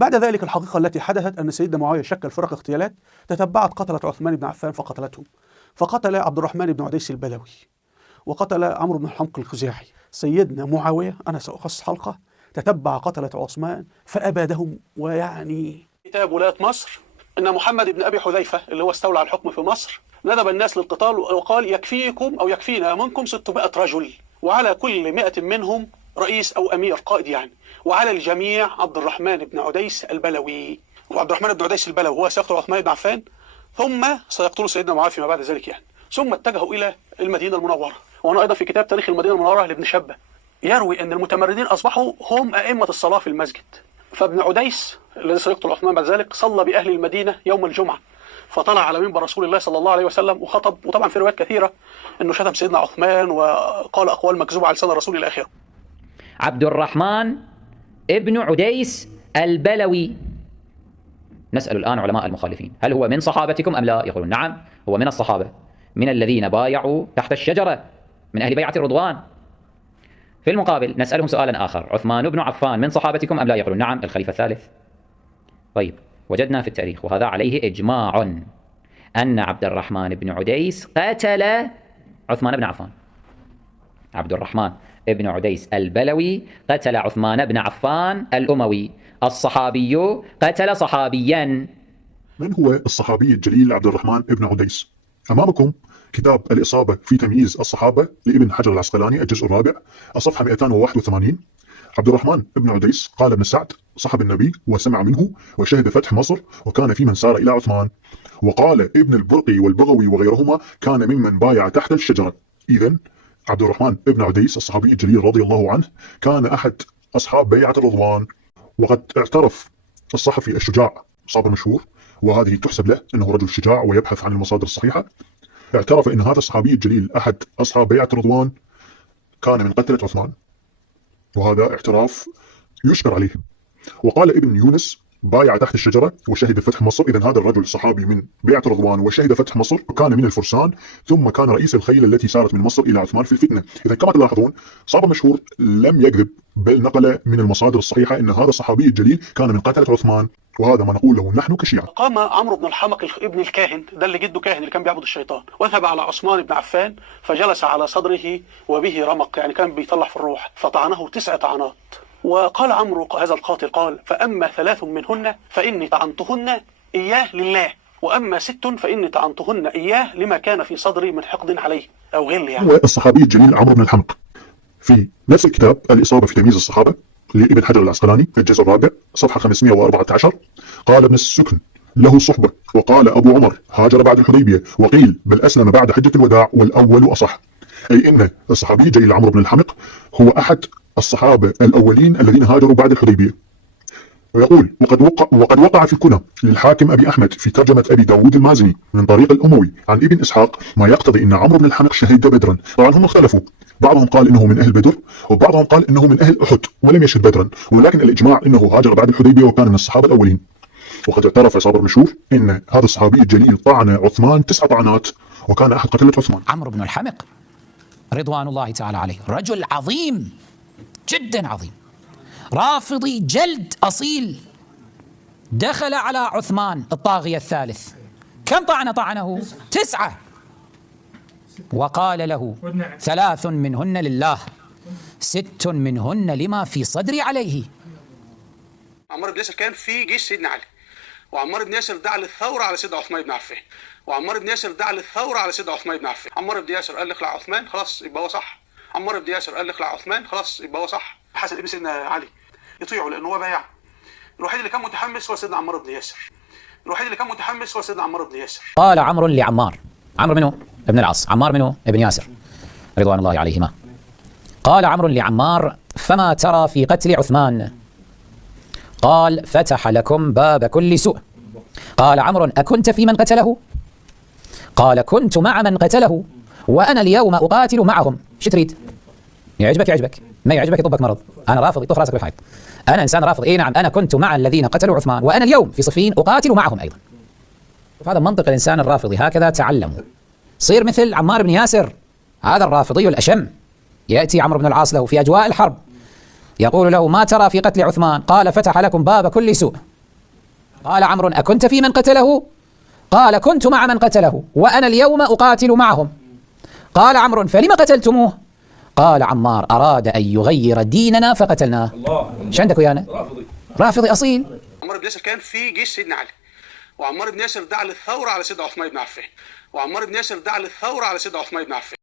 بعد ذلك الحقيقة التي حدثت أن سيدنا معاوية شكل فرق اغتيالات تتبعت قتلت عثمان بن عفان فقتلتهم، فقتل عبد الرحمن بن عديس البلوي، وقتل عمرو بن الحمق الخزاعي. سيدنا معاوية، أنا سأخصص حلقة، تتبع قتلة عثمان فأبادهم. ويعني كتاب ولاية مصر أن محمد بن أبي حذيفة اللي هو استولى على الحكم في مصر ندب الناس للقتال وقال يكفيكم أو يكفينا منكم 600 رجل، وعلى كل 100 منهم رئيس أو أمير قائد يعني، وعلى الجميع عبد الرحمن بن عديس البلوي. وعبد الرحمن بن عديس البلوي هو سيقتل عثمان بن عفان ثم سيقتل سيدنا معاوية فيما بعد ذلك يعني. ثم اتجهوا إلى المدينة المنورة. وأنا أيضا في كتاب تاريخ المدينة المنورة لابن شبة يروي أن المتمردين أصبحوا هم أئمة الصلاة في المسجد. فابن عديس الذي سيقتل عثمان بعد ذلك صلى بأهل المدينة يوم الجمعة، فطلع على منبر رسول الله صلى الله عليه وسلم وخطب. وطبعا في روايات كثيرة أنه شتم سيدنا عثمان وقال أقوال مكذوبة على لسان الرسول إلى آخره. عبد الرحمن ابن عديس البلوي. نسأل الآن علماء المخالفين هل هو من صحابتكم أم لا؟ يقولون نعم هو من الصحابة، من الذين بايعوا تحت الشجرة، من أهل بيعة الرضوان. في المقابل نسألهم سؤالا آخر، عثمان بن عفان من صحابتكم أم لا؟ يقولون نعم الخليفة الثالث. طيب وجدنا في التاريخ وهذا عليه إجماع أن عبد الرحمن بن عديس قتل عثمان بن عفان. عبد الرحمن ابن عديس البلوي قتل عثمان بن عفان الأموي، الصحابي قتل صحابيا. من هو الصحابي الجليل عبد الرحمن بن عديس؟ أمامكم كتاب الإصابة في تمييز الصحابة لابن حجر العسقلاني الجزء الرابع الصفحة 281. عبد الرحمن بن عديس قال ابن سعد صحب النبي وسمع منه وشهد فتح مصر وكان في من سار إلى عثمان. وقال ابن البرقي والبغوي وغيرهما كان ممن بايع تحت الشجرة. إذن عبد الرحمن بن عديس الصحابي الجليل رضي الله عنه كان أحد أصحاب بيعة الرضوان. وقد اعترف الصحفي الشجاع صابر مشهور، وهذه تحسب له أنه رجل شجاع ويبحث عن المصادر الصحيحة، اعترف أن هذا الصحابي الجليل أحد أصحاب بيعة الرضوان كان من قتلة عثمان، وهذا اعتراف يشكر عليه. وقال ابن يونس بايع تحت الشجرة وشهد فتح مصر. إذن هذا الرجل صحابي من بيعة الرضوان وشهد فتح مصر وكان من الفرسان، ثم كان رئيس الخيل التي سارت من مصر إلى عثمان في الفتنة. إذن كما تلاحظون صابر مشهور لم يكذب، بل نقل من المصادر الصحيحة أن هذا الصحابي الجليل كان من قتلة عثمان، وهذا ما نقول له نحن كشيعة. قام عمرو بن الحمق ابن الكاهن، ده اللي جده كاهن اللي كان بيعبد الشيطان، وذهب على عثمان بن عفان فجلس على صدره وبه رمق، يعني كان بيطلع في الروح، فطعنه 9 طعنات. وقال عمرو هذا القاتل قال فأما 3 منهن فإني طعنتهن إياه لله، وأما 6 فإني طعنتهن إياه لما كان في صدري من حقد عليه أو غل يعني. والصحابي الجليل عمرو بن الحمق في نفس الكتاب الإصابة في تمييز الصحابة لابن حجر العسقلاني الجزء الرابع صفحة 514 قال ابن السكن له صحبة، وقال أبو عمر هاجر بعد الحديبية، وقيل بل أسلم بعد حجة الوداع والأول أصح. أي إن الصحابي الجليل عمرو بن الحمق هو أحد الصحابة الأولين الذين هاجروا بعد الحديبية. ويقول وقد وقع في الكنى للحاكم أبي أحمد في ترجمة أبي داود المازني من طريق الأموي عن ابن إسحاق ما يقتضي أن عمرو بن الحمق شهد بدرا. طبعا هم اختلفوا، بعضهم قال إنه من أهل بدر وبعضهم قال إنه من أهل أحد ولم يشهد بدرا، ولكن الإجماع إنه هاجر بعد الحديبية وكان من الصحابة الأولين. وقد اعترف صابر مشهور إن هذا الصحابي الجليل طعن عثمان 9 طعنات وكان أحد قتلة عثمان. عمرو بن الحمق رضوان الله تعالى عليه رجل عظيم جدا عظيم، رافضي جلد أصيل، دخل على عثمان الطاغية الثالث، كم طعنه 9، وقال له 3 منهن لله 6 منهن لما في صدري عليه. عمار بن ياسر كان في جيش سيدنا علي، وعمار بن ياسر دعا للثورة على سيدنا عثمان بن عفان، وعمار بن ياسر دعا للثورة على سيدنا عثمان بن عفان. عمار بن ياسر قال لي اخلع عثمان خلاص يبقى هو صح، عمار بن ياسر قال لي اخلع عثمان خلاص يبقى هو صح. حسن ابن سيدنا علي يطيعه لأنه هو بايع. الوحيد اللي كان متحمس هو سيدنا عمار بن ياسر، الوحيد اللي كان متحمس هو سيدنا عمار بن ياسر. قال عمرو لعمار، عمرو منه ابن العاص، عمار منه ابن ياسر رضوان الله عليهما. قال عمرو لعمار فما ترى في قتل عثمان؟ قال فتح لكم باب كل سوء. قال عمرو أكنت في من قتله؟ قال كنت مع من قتله وأنا اليوم أقاتل معهم. شو تريد؟ يعجبك ما يعجبك يطبك مرض. أنا رافض يطخ راسك بالحيط، أنا إنسان رافض. إيه نعم أنا كنت مع الذين قتلوا عثمان وأنا اليوم في صفين أقاتل معهم أيضا. هذا منطق الإنسان الرافضي، هكذا تعلموا. صير مثل عمار بن ياسر هذا الرافضي الأشم. يأتي عمرو بن العاص له في أجواء الحرب يقول له ما ترى في قتل عثمان؟ قال فتح لكم باب كل سوء. قال عمرو أكنت في من قتله؟ قال كنت مع من قتله وأنا اليوم أقاتل معهم. قال عمرو فلم قتلتموه؟ قال عمار أراد أن يغير ديننا فقتلناه. ايش عندك ويانا؟ رافضي أصيل. عمار بن ياسر كان في جيش سيدنا علي، وعمار بن ياسر دعا للثورة على سيدنا عثمان بن عفان، وعمار بن ياسر دعا للثورة على سيدنا عثمان بن عفان.